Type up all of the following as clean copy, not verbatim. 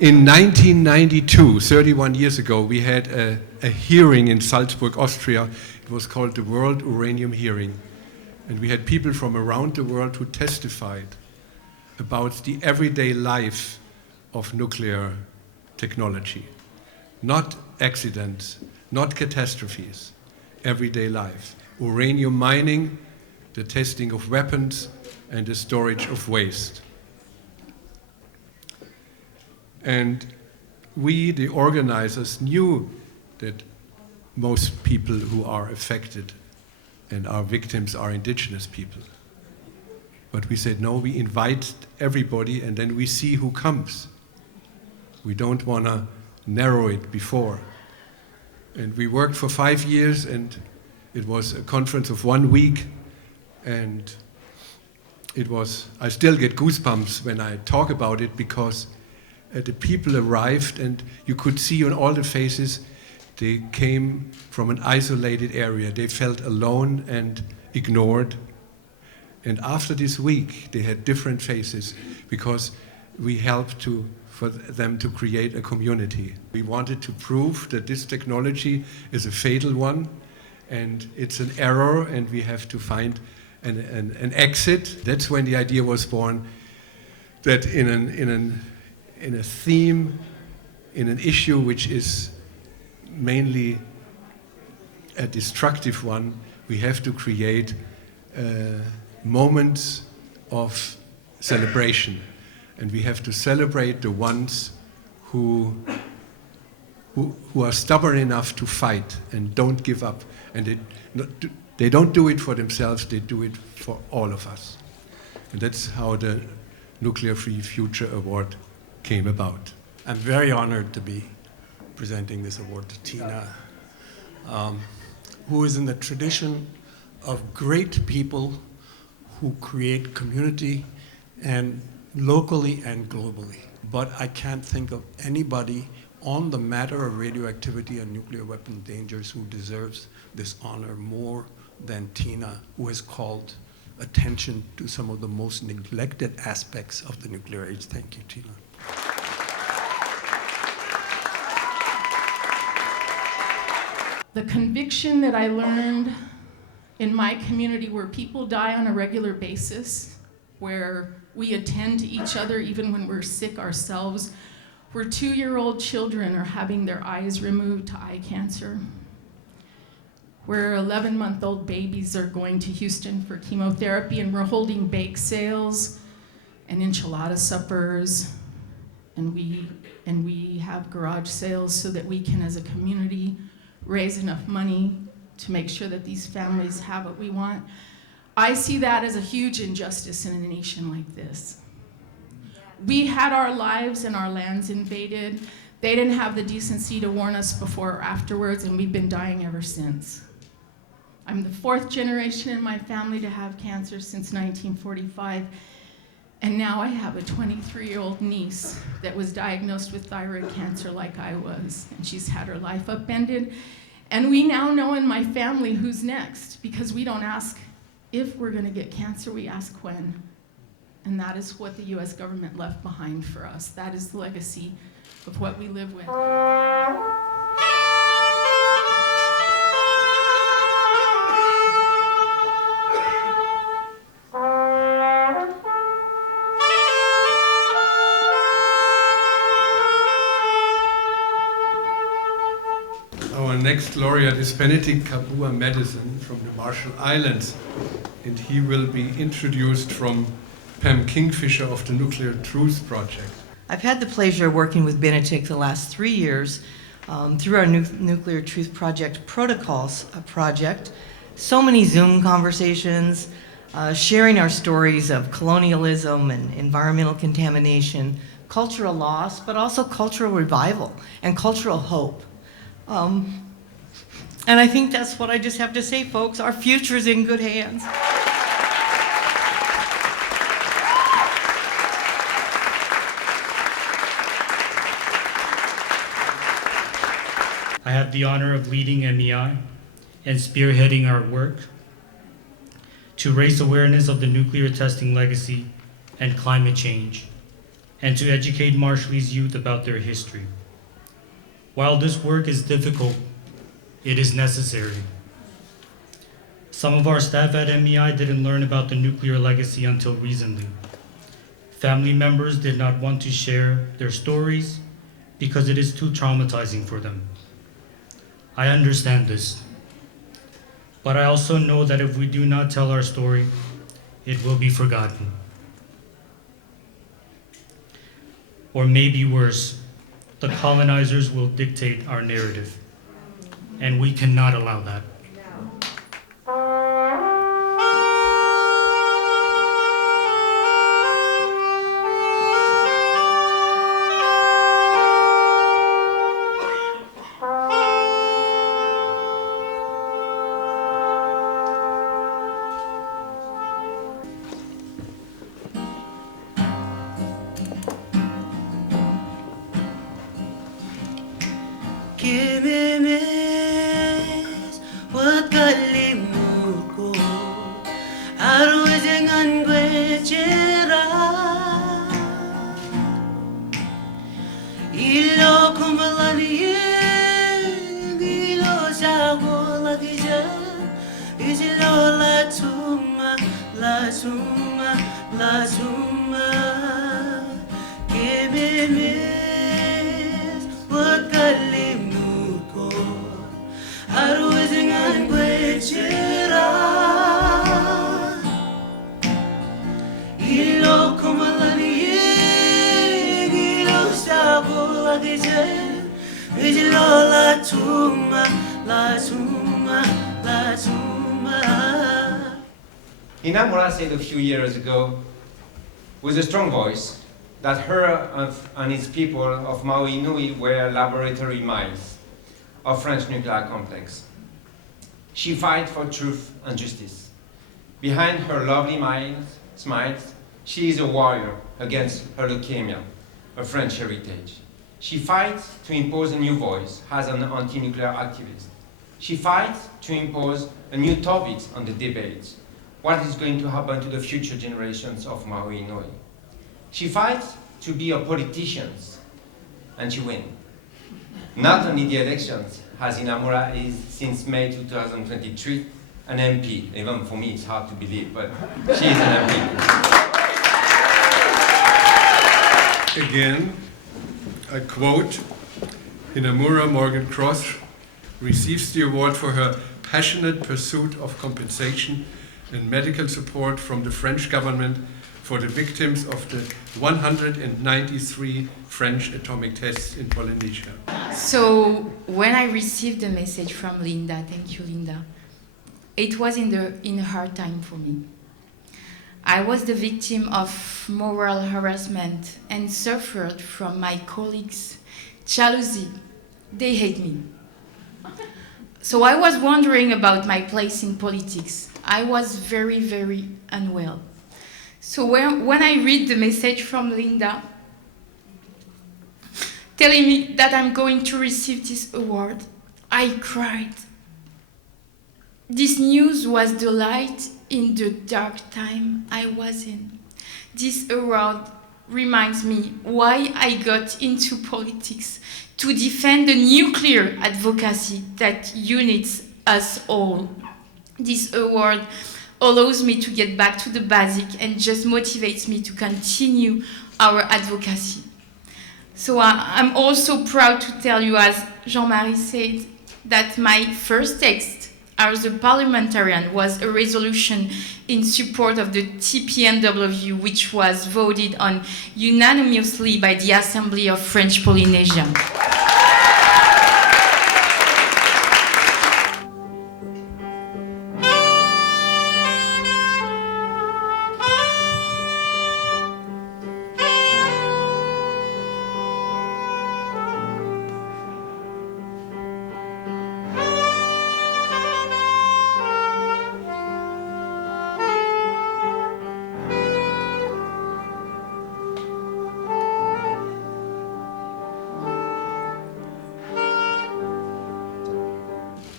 In 1992, 31 years ago, we had a hearing in Salzburg, Austria. It was called the World Uranium Hearing. And we had people from around the world who testified about the everyday life of nuclear technology. Not accidents, not catastrophes, everyday life. Uranium mining, the testing of weapons, and the storage of waste. And we, the organizers, knew that most people who are affected and our victims are indigenous people. But we said, no, we invite everybody and then we see who comes. We don't want to narrow it before. And we worked for 5 years, and it was a conference of 1 week, and it was, I still get goosebumps when I talk about it, because the people arrived and you could see on all the faces they came from an isolated area. They felt alone and ignored. And after this week, they had different faces because we helped for them to create a community. We wanted to prove that this technology is a fatal one and it's an error and we have to find an exit. That's when the idea was born that in a theme, in an issue which is mainly a destructive one, we have to create moments of celebration. And we have to celebrate the ones who are stubborn enough to fight and don't give up. And they don't do it for themselves, they do it for all of us. And that's how the Nuclear Free Future Award came about. I'm very honored to be presenting this award to Tina, who is in the tradition of great people who create community and locally and globally. But I can't think of anybody on the matter of radioactivity and nuclear weapon dangers who deserves this honor more than Tina, who has called attention to some of the most neglected aspects of the nuclear age. Thank you, Tina. The conviction that I learned in my community, where people die on a regular basis, where we attend to each other even when we're sick ourselves, where 2-year-old children are having their eyes removed to eye cancer, where 11-month-old babies are going to Houston for chemotherapy, and we're holding bake sales and enchilada suppers, and we have garage sales so that we can, as a community, raise enough money to make sure that these families have what we want. I see that as a huge injustice in a nation like this. We had our lives and our lands invaded. They didn't have the decency to warn us before or afterwards, and we've been dying ever since. I'm the 4th generation in my family to have cancer since 1945, and now I have a 23-year-old niece that was diagnosed with thyroid cancer like I was, and she's had her life upended. And we now know in my family who's next, because we don't ask if we're going to get cancer, we ask when. And that is what the US government left behind for us. That is the legacy of what we live with. Our next laureate is Benetick Kabua Maddison from the Marshall Islands, and he will be introduced from Pam Kingfisher of the Nuclear Truth Project. I've had the pleasure of working with Benetick the last 3 years through our Nuclear Truth Project Protocols project. So many Zoom conversations, sharing our stories of colonialism and environmental contamination, cultural loss, but also cultural revival and cultural hope. And I think that's what I just have to say, folks. Our future is in good hands. I have the honor of leading MEI and spearheading our work to raise awareness of the nuclear testing legacy and climate change, and to educate Marshallese youth about their history. While this work is difficult, it is necessary. Some of our staff at MEI didn't learn about the nuclear legacy until recently. Family members did not want to share their stories because it is too traumatizing for them. I understand this, but I also know that if we do not tell our story, it will be forgotten. Or maybe worse, the colonizers will dictate our narrative, and we cannot allow that. Hinamoeura said a few years ago, with a strong voice, that her and his people of Maui Nui were laboratory mice of French nuclear complex. She fight for truth and justice. Behind her lovely smiles, she is a warrior against her leukemia, a French heritage. She fights to impose a new voice as an anti-nuclear activist. She fights to impose a new topic on the debate. What is going to happen to the future generations of Maui Nui? She fights to be a politician, and she wins. Not only the elections, as Hinamoeura is since May 2023 an MP. Even for me, it's hard to believe, but she is an MP. Again, I quote, Hinamoeura Morgant Cross receives the award for her passionate pursuit of compensation and medical support from the French government for the victims of the 193 French atomic tests in Polynesia. So when I received the message from Linda, thank you Linda, it was in a hard time for me. I was the victim of moral harassment and suffered from my colleagues' jealousy. They hate me. So I was wondering about my place in politics. I was very, very unwell. So when I read the message from Linda telling me that I'm going to receive this award, I cried. This news was the light in the dark time I was in. This award reminds me why I got into politics, to defend the nuclear advocacy that unites us all. This award allows me to get back to the basic and just motivates me to continue our advocacy. So I'm also proud to tell you, as Jean-Marie said, that my first text as a parliamentarian was a resolution in support of the TPNW, which was voted on unanimously by the Assembly of French Polynesia.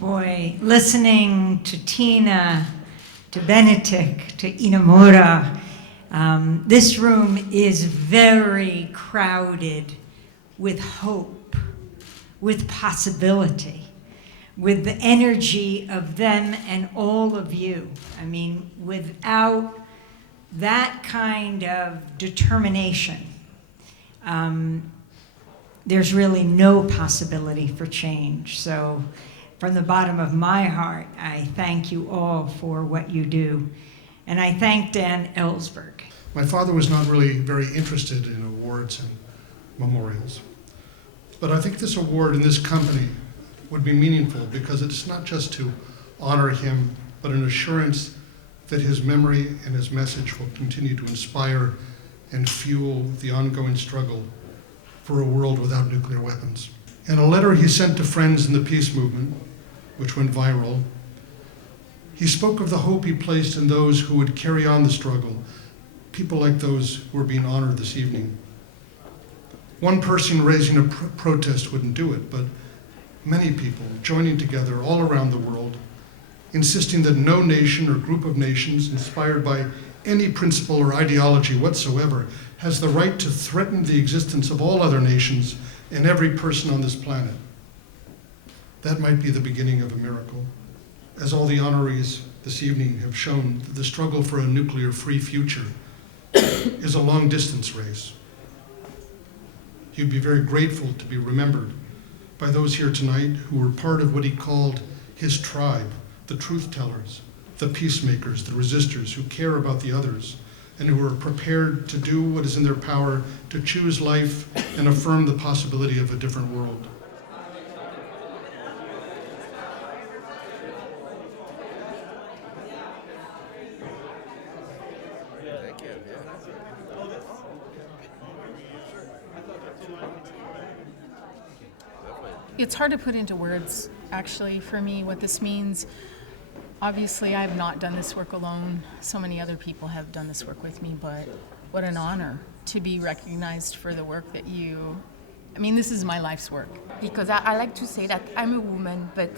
Boy, listening to Tina, to Benetick, to Hinamoeura, This room is very crowded with hope, with possibility, with the energy of them and all of you. I mean, without that kind of determination, there's really no possibility for change. So from the bottom of my heart, I thank you all for what you do. And I thank Dan Ellsberg. My father was not really very interested in awards and memorials. But I think this award in this company would be meaningful because it's not just to honor him, but an assurance that his memory and his message will continue to inspire and fuel the ongoing struggle for a world without nuclear weapons. In a letter he sent to friends in the peace movement, which went viral, he spoke of the hope he placed in those who would carry on the struggle, people like those who are being honored this evening. One person raising a protest wouldn't do it, but many people joining together all around the world, insisting that no nation or group of nations inspired by any principle or ideology whatsoever has the right to threaten the existence of all other nations and every person on this planet. That might be the beginning of a miracle. As all the honorees this evening have shown, the struggle for a nuclear-free future is a long-distance race. He'd be very grateful to be remembered by those here tonight who were part of what he called his tribe, the truth tellers, the peacemakers, the resistors who care about the others and who are prepared to do what is in their power to choose life and affirm the possibility of a different world. It's hard to put into words, actually, for me, what this means. Obviously, I have not done this work alone. So many other people have done this work with me, but what an honor to be recognized for the work that this is my life's work. Because I like to say that I'm a woman, but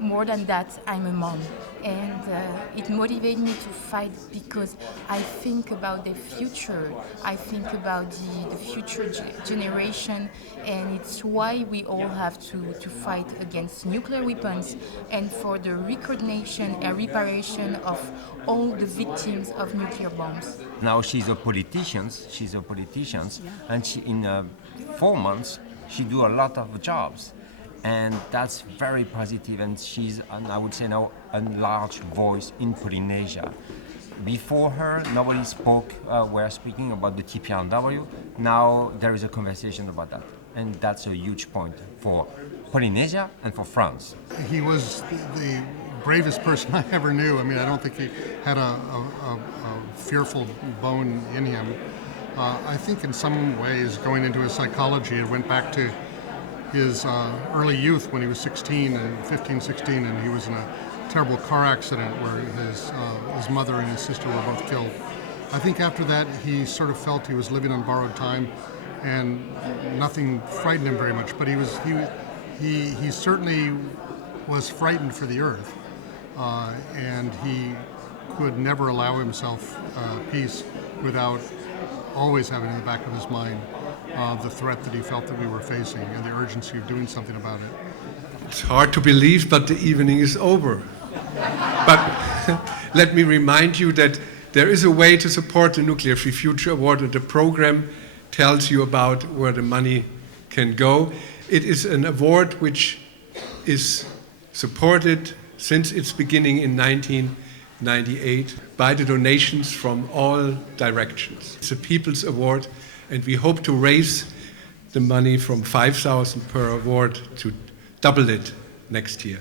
more than that, I'm a mom. And it motivated me to fight because I think about the future. I think about the future generation, and it's why we all have to fight against nuclear weapons and for the recognition and reparation of all the victims of nuclear bombs. Now she's a politician, and she, in 4 months, she do a lot of jobs, and that's very positive. And she's, I would say now, a large voice in Polynesia. Before her, nobody spoke. We're speaking about the TPNW. Now there is a conversation about that, and that's a huge point for Polynesia and for France. He was the bravest person I ever knew. I mean, I don't think he had a fearful bone in him. I think in some ways, going into his psychology, it went back to his early youth when he was 16, and he was in a terrible car accident where his mother and his sister were both killed. I think after that, he sort of felt he was living on borrowed time, and nothing frightened him very much. But he certainly was frightened for the Earth, and he could never allow himself peace without always having in the back of his mind the threat that he felt that we were facing and the urgency of doing something about it. It's hard to believe, but the evening is over. But let me remind you that there is a way to support the Nuclear Free Future Award, and the program tells you about where the money can go. It is an award which is supported since its beginning in 1998 by the donations from all directions. It's a People's Award, and we hope to raise the money from 5,000 per award to double it next year.